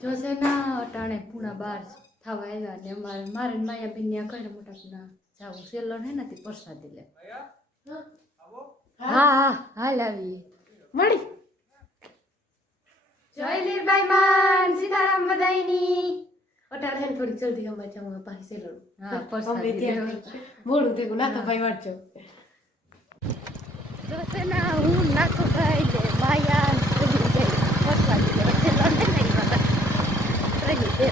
જો છે ના અટાણે પૂણા 12 થવા આવ્યા ને મારે માયા બેન ને ઘરે મોટા પૂણા જાવું સેલર હે નથી પ્રસાદી લે હા હા હાલ આવી મળી જય લીરબાઈ માન સીતારામ બધાઈની અટાણે થોડી જલ્દી અમારે જવાનું પાછી સેલર હા પ્રસાદી લે મોડું થયું ના તો ભાઈ વાંચો જો છે ના હું નાખો ભાઈ લે માયા પ્રસાદી લે સેલર ને નહીં વાળા રહી દે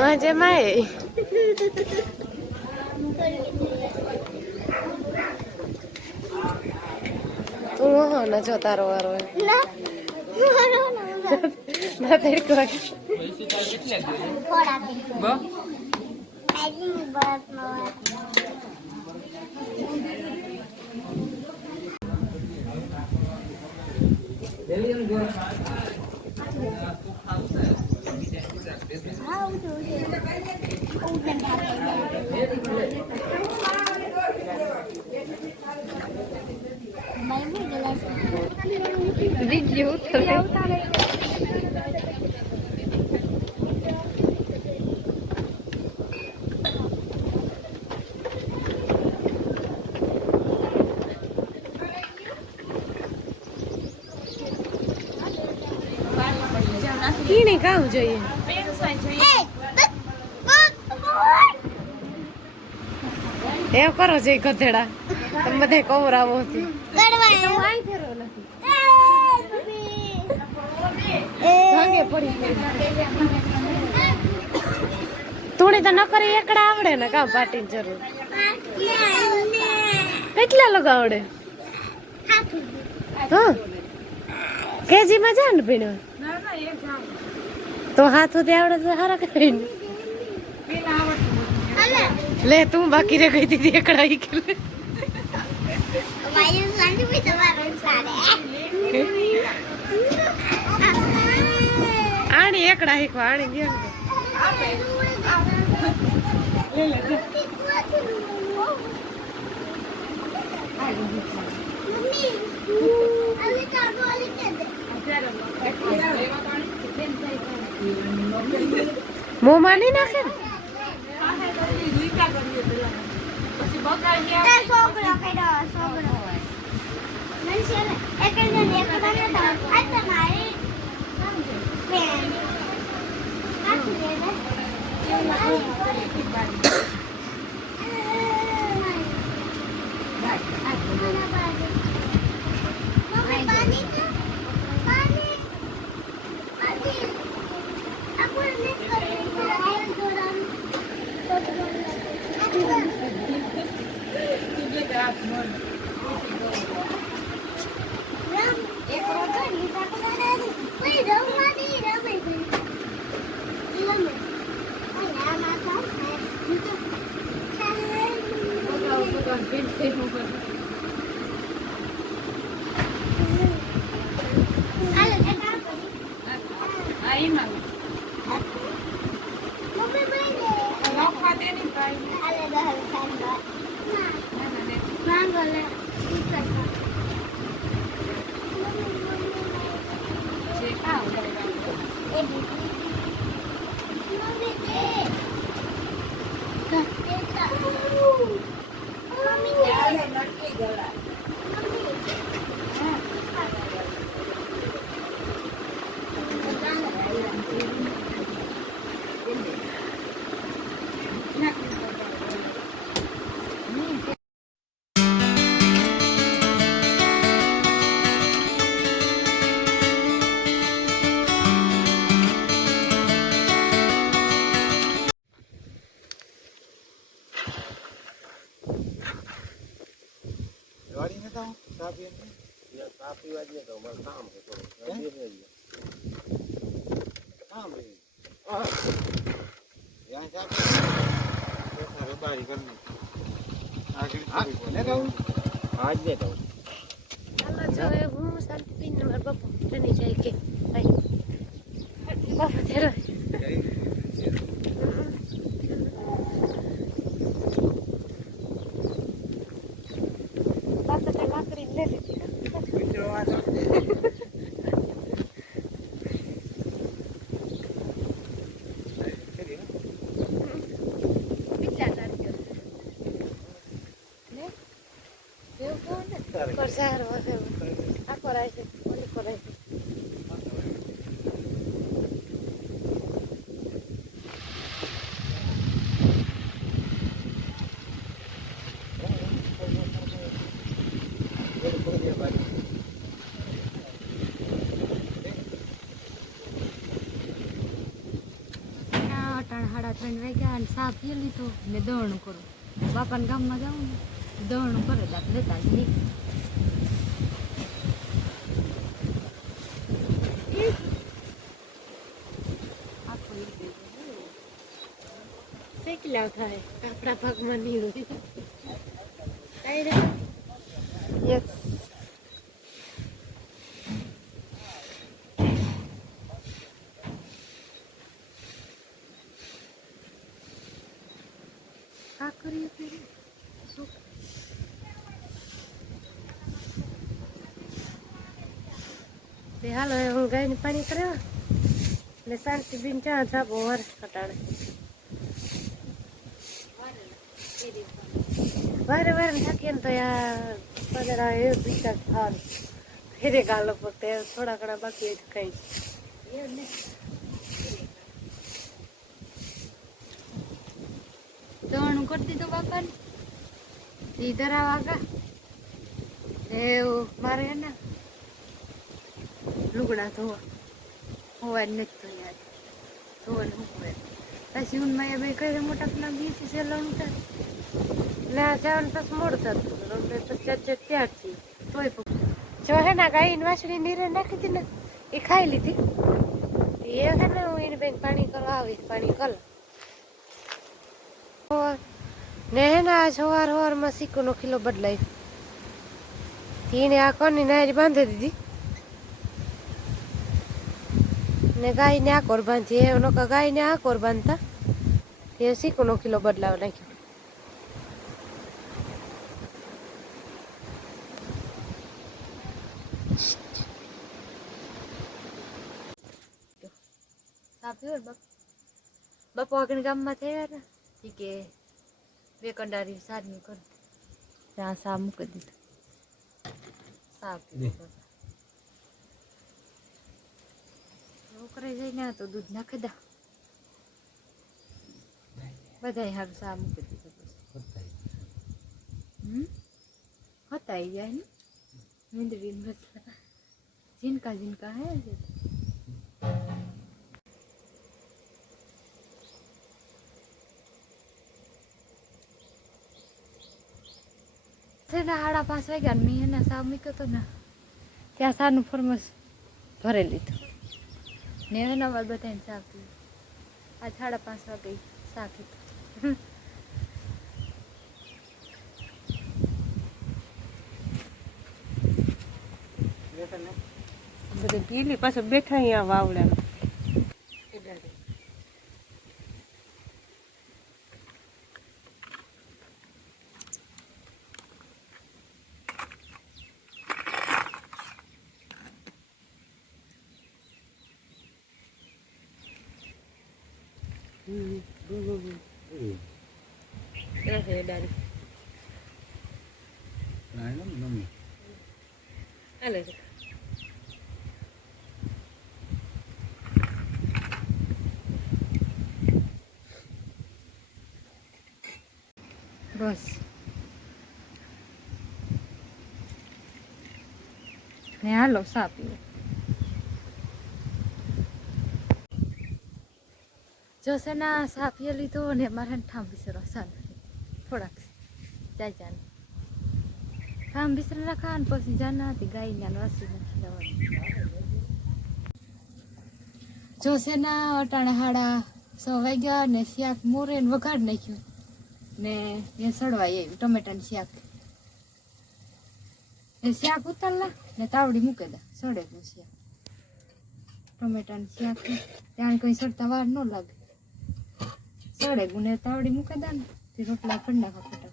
Aja mai. Tunggu na jo taro aro. Na teri ko. Ba? Video utaré. Ini kau જોઈએ એવું કરો છે ગધેડા તમે બધે કવરાવો હતી થોડી તો ન કરી એકડા આવડે ને કા પાટી જરૂર કેટલા લોકો આવડે હા કેજી માં જાય ને ભીણ તો હાથ સુધી આવડે તો હારા કરીને લે તું બાકી રે ગઈ હતી એકડા ઈ કે લે આણી એકડા હીખવા આણી ગયા મોમાં નહીં નાખે ને હાલો જો હવે હું શાંતિ પીને મારા બાપુ ટ્રેની જાય કે ભાઈ બાપુ તેરો બાપુ તે લાકડી લે લીધી por ser a coragem, olha a coragem. સાડા 3 વાગ્યા અને સા પી લીધો ને દળનું કરું બાપાને ગામમાં જાઉં ને દળનું કરે તો આપણે લેતા જ નહીં કેટલા થાય આપણા ભાગમાં નીરું યસ આ કરીએ ત્યારે શું તે હાલો હું ગાયને પાણી કરવા ને શાંતિ બીન ચા જાબો વાર કટાડે વારે વારે થાકીએ ને તો યાર પદરા એ વિચાર સારું ફેરે ગાલો ફક્ત થોડા ઘણા બાકી કઈ દળનું કરી દીધું બાપાને એ ધરાવ આગા એવું મારે હે ને લુગડા ધોવા હોવા જ નથી તો યાર ધોવાનું હોય પછી ઊનમાં એ બે કઈ મોટા પેલા બીજી સેલવાનું થાય ના જવાનું પછી મોડું થતું ત્યારથી તોય જો હે ને ગાયને વાસળી નીરે નાખી હતી ને એ ખાઈ લીધી એ હે ને હું એને બેન પાણી કરવા આવી પાણી કર ને હે ને આ સવારમાં સિક્કોનો કિલો બદલાય એને આ કોની નારી બાંધી દીધી ને ગાયને આ કોર બાંધી એ નકા ગાયને આ કોર બાંધતા એ સિક્કોનો કિલો બદલાવ નાખ્યો આપ્યો બાપુ આગળ ગામમાં થયા ને કે બે કંડારી સારનું કર ત્યાં સા મૂકી દીધું સા પીધું છોકરા જઈને તો દૂધ નાખી દા બધાય હારું સા મૂકી દીધું હતા જાય ને મીંદડી જીનકા જીનકા હે સાડા 5 વાગ્યા ને મેં એને સા મૂક્યો હતો ને ત્યાં સાનું ફરમસ ભરી લીધું ને એને અમારે બધાને સા પીવું આ 5:30 વાગે સા કીધું બધું પીલી પાછું બેઠા અહીંયા વાવડા બસ ને હાલો સા પીવો જોશે ના સા પીએ લીધો ને મારે ઠામ વિસરો સાલ થોડાક જાય કામ બિસરે રાખા ને પછી જાના હતી ગાય ને વાસી નાખી દેવાનું. જો છે ના અટાણા હાડા 6 વાગ્યા ને શાક મોરે ને વઘાર નાખ્યું ને એ સડવાય આવ્યું ટમેટાનું શાક. એ શાક ઉતારલા ને તાવડી મૂકી દે સડે ગયું શાક. ટમેટાનું શાક ત્યાં કઈ સડતા વાર ન લાગે. સડે ગું ને તાવડી મૂકી દે ને તે રોટલા કરી નાખો.